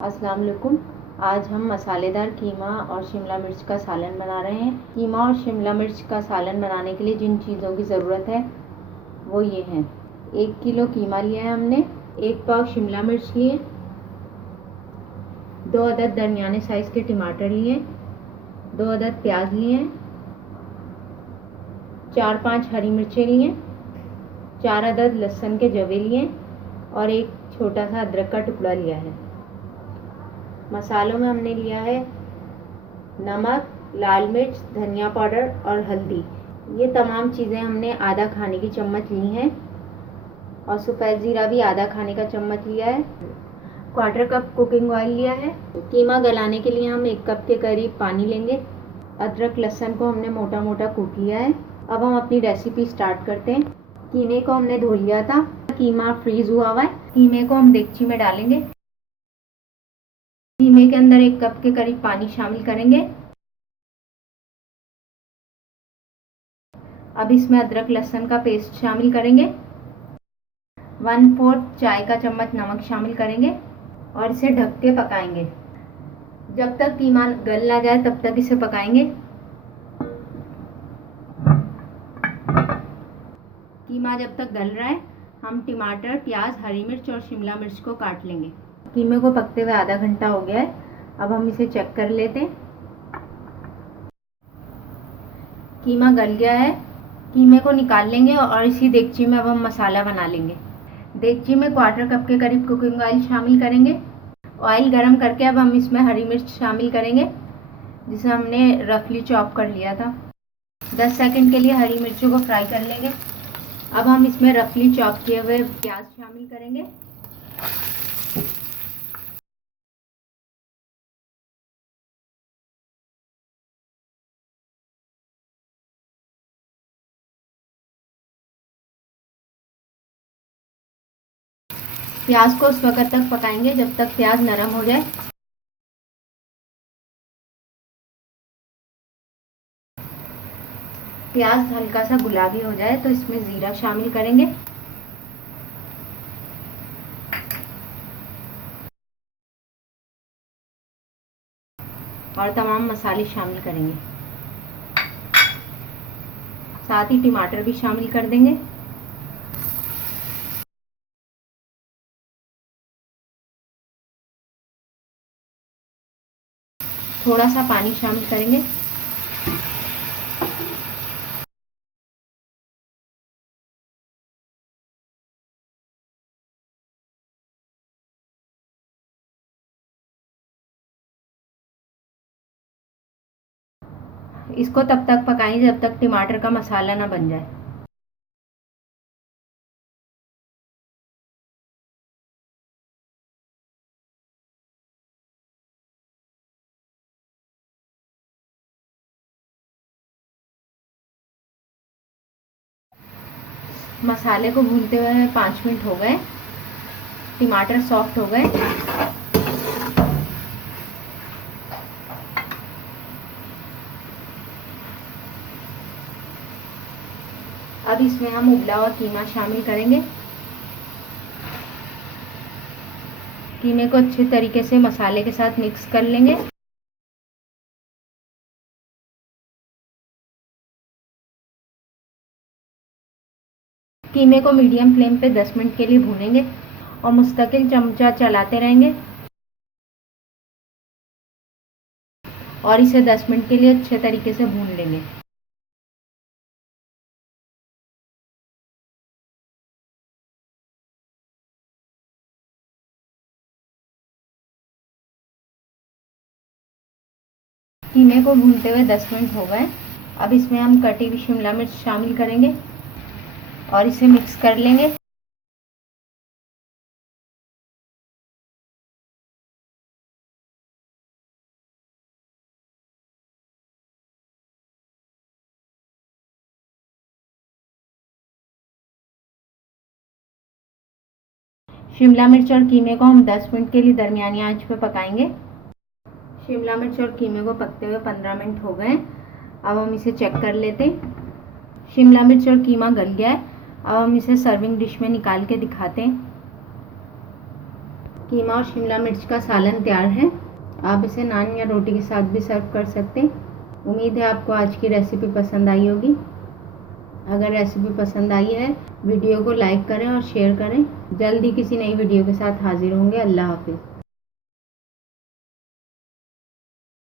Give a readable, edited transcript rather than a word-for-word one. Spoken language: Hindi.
अस्सलाम वालेकुम। आज हम मसालेदार कीमा और शिमला मिर्च का सालन बना रहे हैं। कीमा और शिमला मिर्च का सालन बनाने के लिए जिन चीज़ों की ज़रूरत है वो ये हैं। 1 किलो कीमा लिया है हमने, 1 पाव शिमला मिर्च लिए, 2 अदद दरमियाने साइज़ के टमाटर लिए, 2 अदद प्याज लिए, 4-5 हरी मिर्चें लिए, 4 अदद लहसुन के जवे लिए और एक छोटा सा अदरक का टुकड़ा लिया है। मसालों में हमने लिया है नमक, लाल मिर्च, धनिया पाउडर और हल्दी। ये तमाम चीज़ें हमने आधा खाने की चम्मच ली हैं और सफ़ेद ज़ीरा भी आधा खाने का चम्मच लिया है। 1/4 कप कुकिंग ऑयल लिया है। कीमा गलाने के लिए हम 1 कप के करीब पानी लेंगे। अदरक लहसुन को हमने मोटा मोटा कूट लिया है। अब हम अपनी रेसिपी स्टार्ट करते हैं। कीमे को हमने धो लिया था, कीमा फ्रीज़ हुआ हुआ है। कीमे को हम देगची में डालेंगे। कीमे के अंदर 1 कप के करीब पानी शामिल करेंगे। अब इसमें अदरक लहसुन का पेस्ट शामिल करेंगे। 1/4 चाय का चम्मच नमक शामिल करेंगे और इसे ढक के पकाएंगे। जब तक कीमा गल ना जाए तब तक इसे पकाएंगे। कीमा जब तक गल रहा है हम टमाटर, प्याज, हरी मिर्च और शिमला मिर्च को काट लेंगे। कीमे को पकते हुए आधा घंटा हो गया है। अब हम इसे चेक कर लेते हैं। कीमा गल गया है। कीमे को निकाल लेंगे और इसी देगची में अब हम मसाला बना लेंगे। देगची में 1/4 कप के करीब कुकिंग ऑयल शामिल करेंगे। ऑयल गरम करके अब हम इसमें हरी मिर्च शामिल करेंगे जिसे हमने रफली चॉप कर लिया था। 10 सेकंड के लिए हरी मिर्चों को फ्राई कर लेंगे। अब हम इसमें रफली चॉप किए हुए प्याज शामिल करेंगे। प्याज को उस वक्त तक पकाएंगे जब तक प्याज नरम हो जाए। प्याज हल्का सा गुलाबी हो जाए तो इसमें ज़ीरा शामिल करेंगे। और तमाम मसाले शामिल करेंगे। साथ ही टमाटर भी शामिल कर देंगे। थोड़ा सा पानी शामिल करेंगे। इसको तब तक पकाएं जब तक टमाटर का मसाला ना बन जाए। मसाले को भूनते हुए 5 मिनट हो गए। टमाटर सॉफ्ट हो गए। अब इसमें हम उबला हुआ कीमा शामिल करेंगे। कीमे को अच्छे तरीके से मसाले के साथ मिक्स कर लेंगे। कीमे को मीडियम फ्लेम पे 10 मिनट के लिए भूनेंगे और मुस्तकिल चमचा चलाते रहेंगे और इसे 10 मिनट के लिए अच्छे तरीके से भून लेंगे। कीमे को भूनते हुए 10 मिनट हो गए। अब इसमें हम कटी हुई शिमला मिर्च शामिल करेंगे और इसे मिक्स कर लेंगे। शिमला मिर्च और कीमे को हम 10 मिनट के लिए दरमियानी आंच पर पकाएंगे। शिमला मिर्च और कीमे को पकते हुए 15 मिनट हो गए। अब हम इसे चेक कर लेते हैं। शिमला मिर्च और कीमा गल गया है। अब हम इसे सर्विंग डिश में निकाल के दिखाते हैं। कीमा और शिमला मिर्च का सालन तैयार है। आप इसे नान या रोटी के साथ भी सर्व कर सकते हैं। उम्मीद है आपको आज की रेसिपी पसंद आई होगी। अगर रेसिपी पसंद आई है वीडियो को लाइक करें और शेयर करें। जल्द ही किसी नई वीडियो के साथ हाजिर होंगे। अल्लाह हाफिज़।